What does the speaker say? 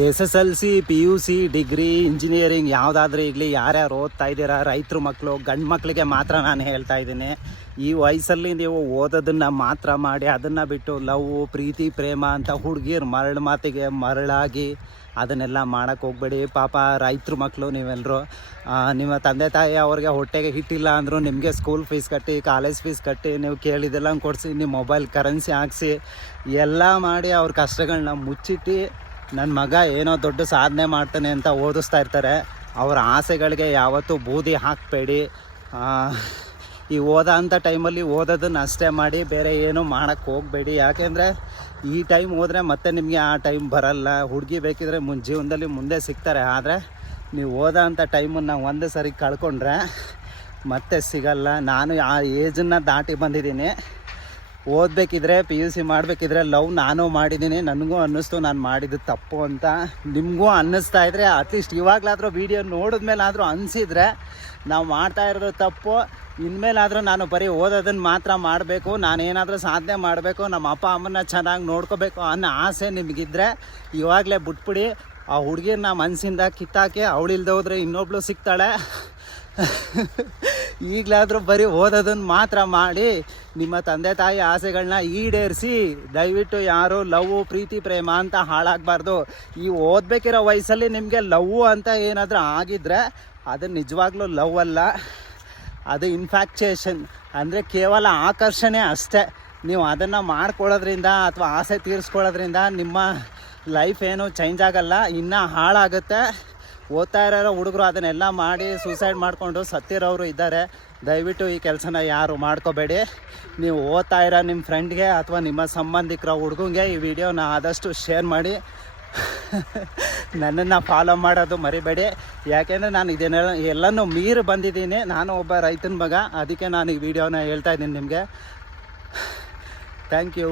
SSLC PUC degree engineering ಯಾವುದಾದ್ರೂ ಇರಲಿ, ಯಾರ್ಯಾರು ಓದ್ತಾ ಇದ್ದೀರಾ ರೈತರು ಮಕ್ಕಳು, ಗಂಡು ಮಕ್ಕಳಿಗೆ ಮಾತ್ರ ನಾನು ಹೇಳ್ತಾ ಇದ್ದೀನಿ. ಈ ವಯಸ್ಸಲ್ಲಿ ನೀವು ಓದೋದನ್ನು ಮಾತ್ರ ಮಾಡಿ, ಅದನ್ನು ಬಿಟ್ಟು ಲವ್ ಪ್ರೀತಿ ಪ್ರೇಮ ಅಂತ ಹುಡುಗಿರು ಮರಳು ಮಾತಿಗೆ ಮರಳಾಗಿ ಅದನ್ನೆಲ್ಲ ಮಾಡೋಕ್ಕೆ ಹೋಗಬೇಡಿ. ಪಾಪ ರೈತರು ಮಕ್ಕಳು ನೀವೆಲ್ಲರೂ. ನಿಮ್ಮ ತಂದೆ ತಾಯಿ ಅವ್ರಿಗೆ ಹೊಟ್ಟೆಗೆ ಹಿಟ್ಟಿಲ್ಲ ಅಂದರೂ ನಿಮಗೆ ಸ್ಕೂಲ್ ಫೀಸ್ ಕಟ್ಟಿ, ಕಾಲೇಜ್ ಫೀಸ್ ಕಟ್ಟಿ, ನೀವು ಕೇಳಿದೆಲ್ಲ ಕೊಡಿಸಿ, ನಿಮ್ಮ ಮೊಬೈಲ್ ಕರೆನ್ಸಿ ಹಾಕ್ಸಿ ಎಲ್ಲ ಮಾಡಿ ಅವ್ರ ಕಷ್ಟಗಳನ್ನ ಮುಚ್ಚಿಟ್ಟು ನನ್ನ ಮಗ ಏನೋ ದೊಡ್ಡ ಸಾಧನೆ ಮಾಡ್ತಾನೆ ಅಂತ ಓದಿಸ್ತಾ ಇರ್ತಾರೆ. ಅವರ ಆಸೆಗಳಿಗೆ ಯಾವತ್ತೂ ಬೂದಿ ಹಾಕಬೇಡಿ. ಈ ಓದೋ ಟೈಮಲ್ಲಿ ಓದೋದನ್ನು ಅಷ್ಟೇ ಮಾಡಿ, ಬೇರೆ ಏನೂ ಮಾಡೋಕ್ಕೆ ಹೋಗಬೇಡಿ. ಯಾಕೆಂದರೆ ಈ ಟೈಮ್ ಹೋದರೆ ಮತ್ತೆ ನಿಮಗೆ ಆ ಟೈಮ್ ಬರಲ್ಲ. ಹುಡುಗಿ ಬೇಕಿದ್ರೆ ಜೀವನದಲ್ಲಿ ಮುಂದೆ ಸಿಗ್ತಾರೆ, ಆದರೆ ನೀವು ಓದೋ ಟೈಮನ್ನು ಒಂದು ಸರಿ ಕಳ್ಕೊಂಡ್ರೆ ಮತ್ತೆ ಸಿಗಲ್ಲ. ನಾನು ಆ ಏಜನ್ನು ದಾಟಿ ಬಂದಿದ್ದೀನಿ. ಓದಬೇಕಿದ್ರೆ PUC ಮಾಡಬೇಕಿದ್ರೆ ಲವ್ ನಾನು ಮಾಡಿದ್ದೀನಿ. ನನಗೂ ಅನ್ನಿಸ್ತು ನಾನು ಮಾಡಿದ್ದು ತಪ್ಪು ಅಂತ. ನಿಮಗೂ ಅನ್ನಿಸ್ತಾ ಇದ್ದರೆ ಅಟ್ಲೀಸ್ಟ್ ಇವಾಗಲಾದರೂ ವೀಡಿಯೋ ನೋಡಿದ್ಮೇಲಾದರೂ ಅನಿಸಿದರೆ ನಾವು ಮಾಡ್ತಾ ಇರೋದು ತಪ್ಪು, ಇನ್ಮೇಲಾದರೂ ನಾನು ಬರೀ ಓದೋದನ್ನು ಮಾತ್ರ ಮಾಡಬೇಕು, ನಾನೇನಾದರೂ ಸಾಧನೆ ಮಾಡಬೇಕು, ನಮ್ಮ ಅಪ್ಪ ಅಮ್ಮನ ಚೆನ್ನಾಗಿ ನೋಡ್ಕೋಬೇಕು ಅನ್ನೋ ಆಸೆ ನಿಮಗಿದ್ರೆ ಇವಾಗಲೇ ಬಿಟ್ಬಿಡಿ. ಆ ಹುಡುಗಿನ ಮನಸ್ಸಿಂದ ಕಿತ್ತಾಕಿ, ಅವಳಿಲ್ದೆ ಹೋದರೆ ಇನ್ನೊಬ್ಳು ಸಿಗ್ತಾಳೆ. ಈಗಲಾದರೂ ಬರೀ ಓದೋದನ್ನು ಮಾತ್ರ ಮಾಡಿ ನಿಮ್ಮ ತಂದೆ ತಾಯಿ ಆಸೆಗಳನ್ನ ಈಡೇರಿಸಿ. ದಯವಿಟ್ಟು ಯಾರು ಲವ್ ಪ್ರೀತಿ ಪ್ರೇಮ ಅಂತ ಹಾಳಾಗಬಾರ್ದು. ಈ ಓದಬೇಕಿರೋ ವಯಸ್ಸಲ್ಲಿ ನಿಮಗೆ ಲವ್ ಅಂತ ಏನಾದರೂ ಆಗಿದ್ದರೆ ಅದು ನಿಜವಾಗ್ಲೂ ಲವ್ ಅಲ್ಲ, ಅದು ಇನ್ಫ್ಯಾಕ್ಚುಯೇಷನ್. ಅಂದರೆ ಕೇವಲ ಆಕರ್ಷಣೆ ಅಷ್ಟೇ. ನೀವು ಅದನ್ನು ಮಾಡ್ಕೊಳ್ಳೋದ್ರಿಂದ ಅಥವಾ ಆಸೆ ತೀರಿಸ್ಕೊಳ್ಳೋದ್ರಿಂದ ನಿಮ್ಮ ಲೈಫ್ ಏನು ಚೇಂಜ್ ಆಗಲ್ಲ, ಇನ್ನೂ ಹಾಳಾಗುತ್ತೆ. ಓದ್ತಾ ಇರೋ ಹುಡುಗರು ಅದನ್ನೆಲ್ಲ ಮಾಡಿ ಸೂಸೈಡ್ ಮಾಡಿಕೊಂಡು ಸತ್ತಿರೋರು ಇದ್ದಾರೆ. ದಯವಿಟ್ಟು ಈ ಕೆಲಸನ ಯಾರು ಮಾಡ್ಕೋಬೇಡಿ. ನೀವು ಓದ್ತಾ ಇರೋ ನಿಮ್ಮ ಫ್ರೆಂಡ್ಗೆ ಅಥವಾ ನಿಮ್ಮ ಸಂಬಂಧಿಕರ ಹುಡುಗಂಗೆ ಈ ವಿಡಿಯೋನ ಆದಷ್ಟು ಶೇರ್ ಮಾಡಿ. ನನ್ನನ್ನು ಫಾಲೋ ಮಾಡೋದು ಮರಿಬೇಡಿ. ಯಾಕೆಂದರೆ ನಾನು ಇದನ್ನೆಲ್ಲ ಎಲ್ಲನೂ ಮೀರಿ ಬಂದಿದ್ದೀನಿ. ನಾನು ಒಬ್ಬ ರೈತನ ಮಗ, ಅದಕ್ಕೆ ನಾನು ಈ ವಿಡಿಯೋನ ಹೇಳ್ತಾ ಇದ್ದೀನಿ ನಿಮಗೆ. Thank you.